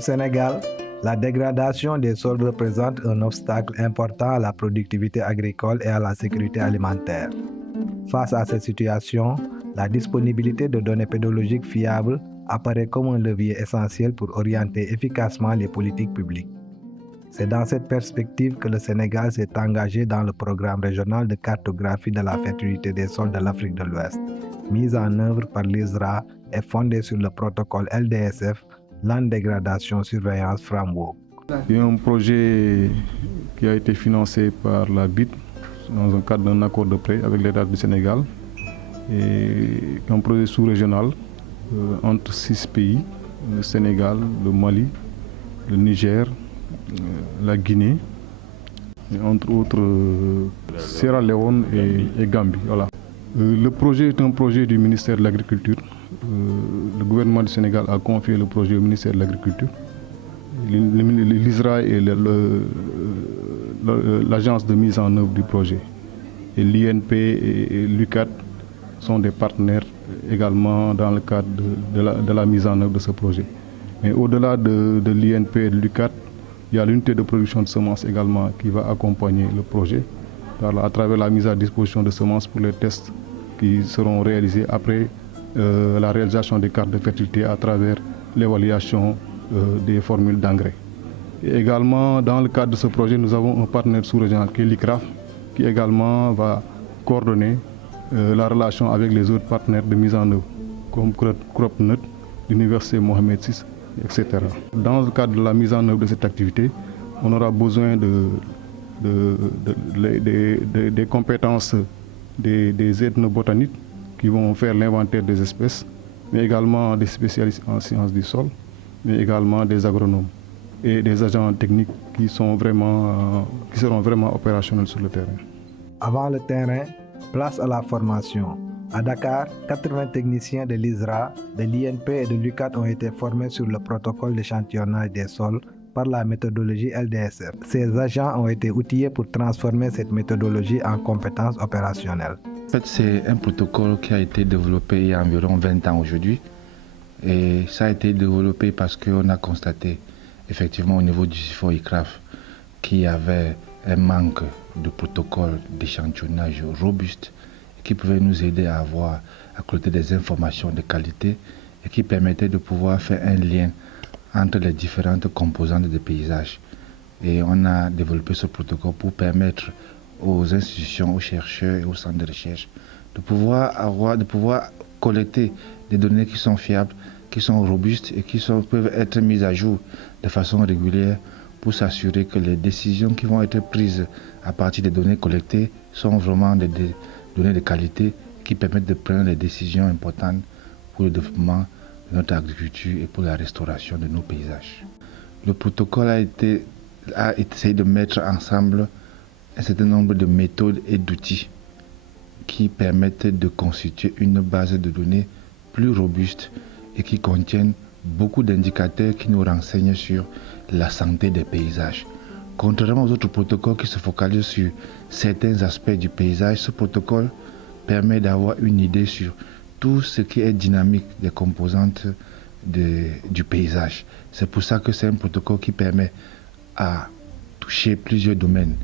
Au Sénégal, la dégradation des sols représente un obstacle important à la productivité agricole et à la sécurité alimentaire. Face à cette situation, la disponibilité de données pédologiques fiables apparaît comme un levier essentiel pour orienter efficacement les politiques publiques. C'est dans cette perspective que le Sénégal s'est engagé dans le programme régional de cartographie de la fertilité des sols de l'Afrique de l'Ouest, mis en œuvre par l'ISRA et fondé sur le protocole LDSF, Land Dégradation Surveillance Framework. Il y a un projet qui a été financé par la BID dans un cadre d'un accord de prêt avec l'État du Sénégal, et un projet sous-régional entre 6 pays, le Sénégal, le Mali, le Niger, la Guinée, et entre autres Sierra Leone et Gambie. Voilà. Le projet est un projet du ministère de l'Agriculture. Le gouvernement du Sénégal a confié le projet au ministère de l'Agriculture. L'ISRA est l'agence de mise en œuvre du projet. Et l'INP et l'UCAD sont des partenaires également dans le cadre de la mise en œuvre de ce projet. Mais au-delà de l'INP et de l'UCAD, il y a l'unité de production de semences également qui va accompagner le projet à travers la mise à disposition de semences pour les tests qui seront réalisés après la réalisation des cartes de fertilité à travers l'évaluation des formules d'engrais. Et également, dans le cadre de ce projet, nous avons un partenaire sous-régional qui est l'ICRAF, qui également va coordonner la relation avec les autres partenaires de mise en œuvre, comme CropNet, l'Université Mohamed VI, etc. Dans le cadre de la mise en œuvre de cette activité, on aura besoin des compétences des ethnobotaniques qui vont faire l'inventaire des espèces, mais également des spécialistes en sciences du sol, mais également des agronomes et des agents techniques qui seront vraiment opérationnels sur le terrain. Avant le terrain, place à la formation. À Dakar, 80 techniciens de l'ISRA, de l'INP et de l'UCAD ont été formés sur le protocole d'échantillonnage des sols par la méthodologie LDSF. Ces agents ont été outillés pour transformer cette méthodologie en compétences opérationnelles. En fait, c'est un protocole qui a été développé il y a environ 20 ans aujourd'hui. Et ça a été développé parce qu'on a constaté effectivement au niveau du CIFOR ICRAF qu'il y avait un manque de protocole d'échantillonnage robuste qui pouvait nous aider à collecter des informations de qualité et qui permettait de pouvoir faire un lien entre les différentes composantes des paysages. Et on a développé ce protocole pour permettre aux institutions, aux chercheurs et aux centres de recherche de pouvoir collecter des données qui sont fiables, qui sont robustes et qui peuvent être mises à jour de façon régulière pour s'assurer que les décisions qui vont être prises à partir des données collectées sont vraiment des données de qualité qui permettent de prendre des décisions importantes pour le développement de notre agriculture et pour la restauration de nos paysages. Le protocole a essayé de mettre ensemble un certain nombre de méthodes et d'outils qui permettent de constituer une base de données plus robuste et qui contiennent beaucoup d'indicateurs qui nous renseignent sur la santé des paysages. Contrairement aux autres protocoles qui se focalisent sur certains aspects du paysage, ce protocole permet d'avoir une idée sur tout ce qui est dynamique des composantes du paysage. C'est pour ça que c'est un protocole qui permet à toucher plusieurs domaines.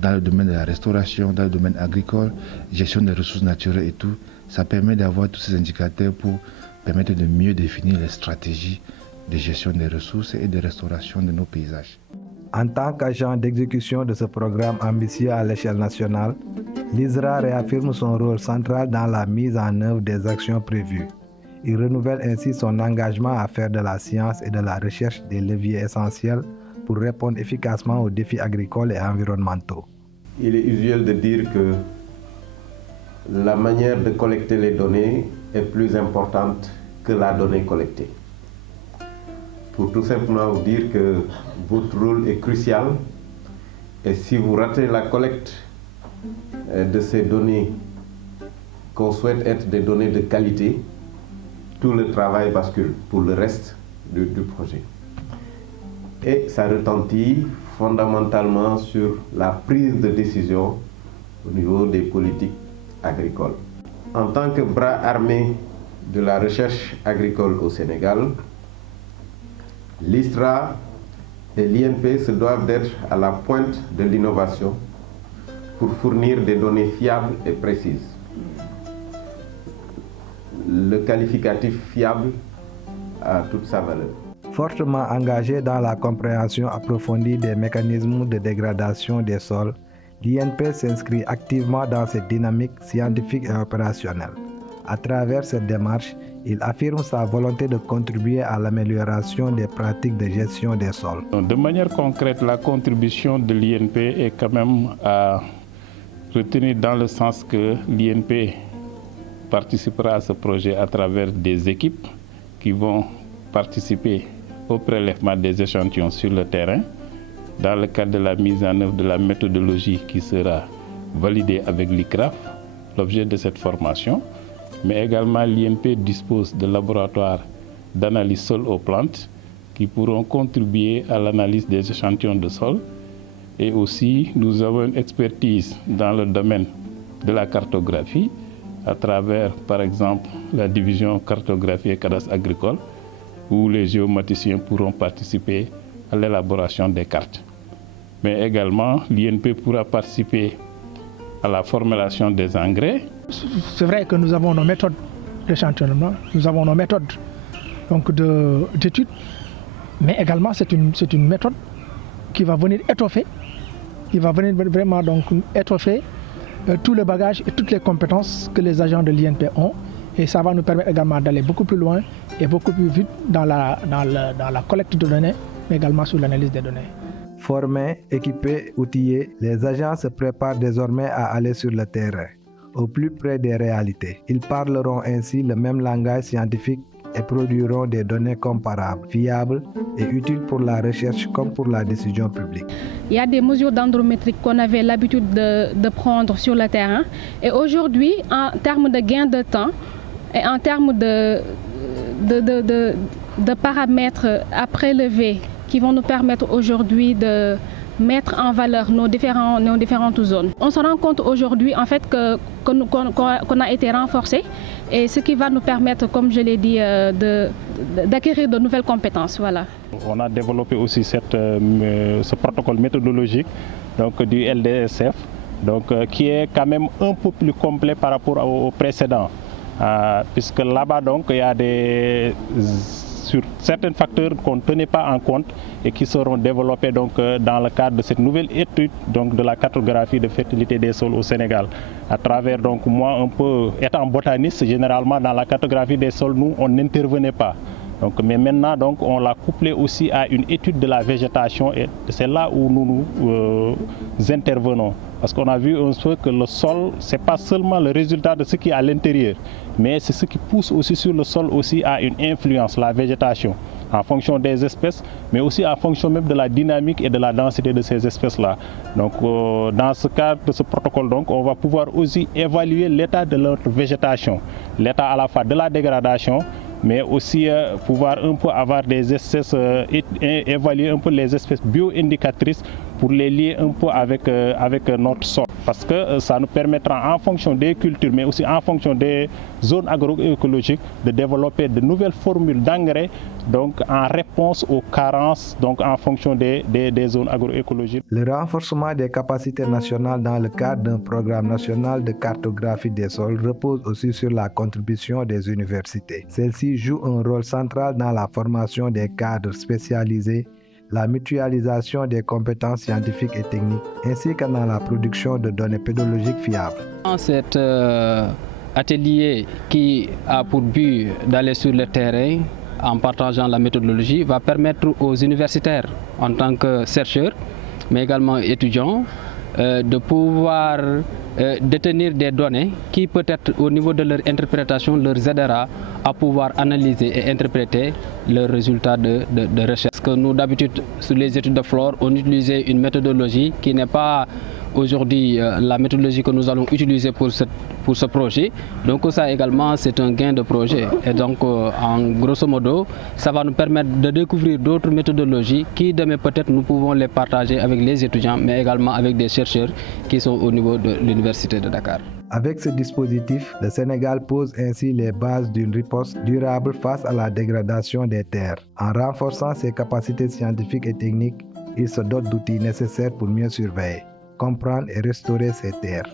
Dans le domaine de la restauration, dans le domaine agricole, gestion des ressources naturelles et tout, ça permet d'avoir tous ces indicateurs pour permettre de mieux définir les stratégies de gestion des ressources et de restauration de nos paysages. En tant qu'agent d'exécution de ce programme ambitieux à l'échelle nationale, l'ISRA réaffirme son rôle central dans la mise en œuvre des actions prévues. Il renouvelle ainsi son engagement à faire de la science et de la recherche des leviers essentiels pour répondre efficacement aux défis agricoles et environnementaux. Il est usuel de dire que la manière de collecter les données est plus importante que la donnée collectée. Pour tout simplement vous dire que votre rôle est crucial et si vous ratez la collecte de ces données qu'on souhaite être des données de qualité, tout le travail bascule pour le reste du projet. Et ça retentit fondamentalement sur la prise de décision au niveau des politiques agricoles. En tant que bras armé de la recherche agricole au Sénégal, L'ISRA et l'INP se doivent d'être à la pointe de l'innovation pour fournir des données fiables et précises. Le qualificatif fiable a toute sa valeur. Fortement engagé dans la compréhension approfondie des mécanismes de dégradation des sols, l'INP s'inscrit activement dans cette dynamique scientifique et opérationnelle. À travers cette démarche, il affirme sa volonté de contribuer à l'amélioration des pratiques de gestion des sols. De manière concrète, la contribution de l'INP est quand même à retenir dans le sens que l'INP participera à ce projet à travers des équipes qui vont participer au prélèvement des échantillons sur le terrain dans le cadre de la mise en œuvre de la méthodologie qui sera validée avec l'ICRAF, l'objet de cette formation. Mais également l'INP dispose de laboratoires d'analyse sol aux plantes qui pourront contribuer à l'analyse des échantillons de sol. Et aussi, nous avons une expertise dans le domaine de la cartographie à travers, par exemple, la division cartographie et cadastre agricole, où les géomaticiens pourront participer à l'élaboration des cartes. Mais également, l'INP pourra participer à la formulation des engrais. C'est vrai que nous avons nos méthodes d'échantillonnement, nous avons nos méthodes d'études, mais également c'est une méthode qui va venir étoffer, tout le bagage et toutes les compétences que les agents de l'INP ont. Et ça va nous permettre également d'aller beaucoup plus loin et beaucoup plus vite dans la collecte de données, mais également sur l'analyse des données. Formés, équipés, outillés, les agents se préparent désormais à aller sur le terrain, au plus près des réalités. Ils parleront ainsi le même langage scientifique et produiront des données comparables, fiables et utiles pour la recherche comme pour la décision publique. Il y a des mesures dendrométriques qu'on avait l'habitude de prendre sur le terrain. Et aujourd'hui, en termes de gain de temps et en termes de paramètres à prélever qui vont nous permettre aujourd'hui de mettre en valeur nos différentes zones. On se rend compte aujourd'hui en fait qu'on a été renforcé et ce qui va nous permettre, comme je l'ai dit, d'acquérir de nouvelles compétences. Voilà. On a développé aussi ce protocole méthodologique donc, du LDSF donc, qui est quand même un peu plus complet par rapport au précédent. Puisque là-bas donc il y a sur certains facteurs qu'on ne tenait pas en compte et qui seront développés donc, dans le cadre de cette nouvelle étude donc, de la cartographie de fertilité des sols au Sénégal. À travers donc moi un peu étant botaniste, généralement dans la cartographie des sols, nous on n'intervenait pas. Donc, mais maintenant donc, on l'a couplé aussi à une étude de la végétation et c'est là où nous intervenons. Parce qu'on a vu un peu que le sol, ce n'est pas seulement le résultat de ce qui est à l'intérieur, mais c'est ce qui pousse aussi sur le sol aussi à une influence, la végétation, en fonction des espèces, mais aussi en fonction même de la dynamique et de la densité de ces espèces-là. Donc dans ce cadre de ce protocole, donc, on va pouvoir aussi évaluer l'état de notre végétation, l'état à la fois de la dégradation, mais aussi pouvoir un peu avoir des espèces, évaluer un peu les espèces bio-indicatrices pour les lier un peu avec notre sol. Parce que ça nous permettra en fonction des cultures, mais aussi en fonction des zones agroécologiques, de développer de nouvelles formules d'engrais donc en réponse aux carences donc en fonction des zones agroécologiques. Le renforcement des capacités nationales dans le cadre d'un programme national de cartographie des sols repose aussi sur la contribution des universités. Celles-ci jouent un rôle central dans la formation des cadres spécialisés, la mutualisation des compétences scientifiques et techniques, ainsi que dans la production de données pédologiques fiables. Cet atelier qui a pour but d'aller sur le terrain en partageant la méthodologie va permettre aux universitaires en tant que chercheurs, mais également étudiants, de pouvoir détenir des données qui peut-être au niveau de leur interprétation leur aidera à pouvoir analyser et interpréter leurs résultats de recherche. Parce que nous d'habitude sur les études de flore on utilisait une méthodologie qui n'est pas aujourd'hui la méthodologie que nous allons utiliser pour ce projet. Donc ça également c'est un gain de projet et donc en grosso modo ça va nous permettre de découvrir d'autres méthodologies qui demain peut-être nous pouvons les partager avec les étudiants mais également avec des chercheurs qui sont au niveau de l'Université de Dakar. Avec ce dispositif, le Sénégal pose ainsi les bases d'une riposte durable face à la dégradation des terres. En renforçant ses capacités scientifiques et techniques, il se dote d'outils nécessaires pour mieux surveiller, comprendre et restaurer ces terres.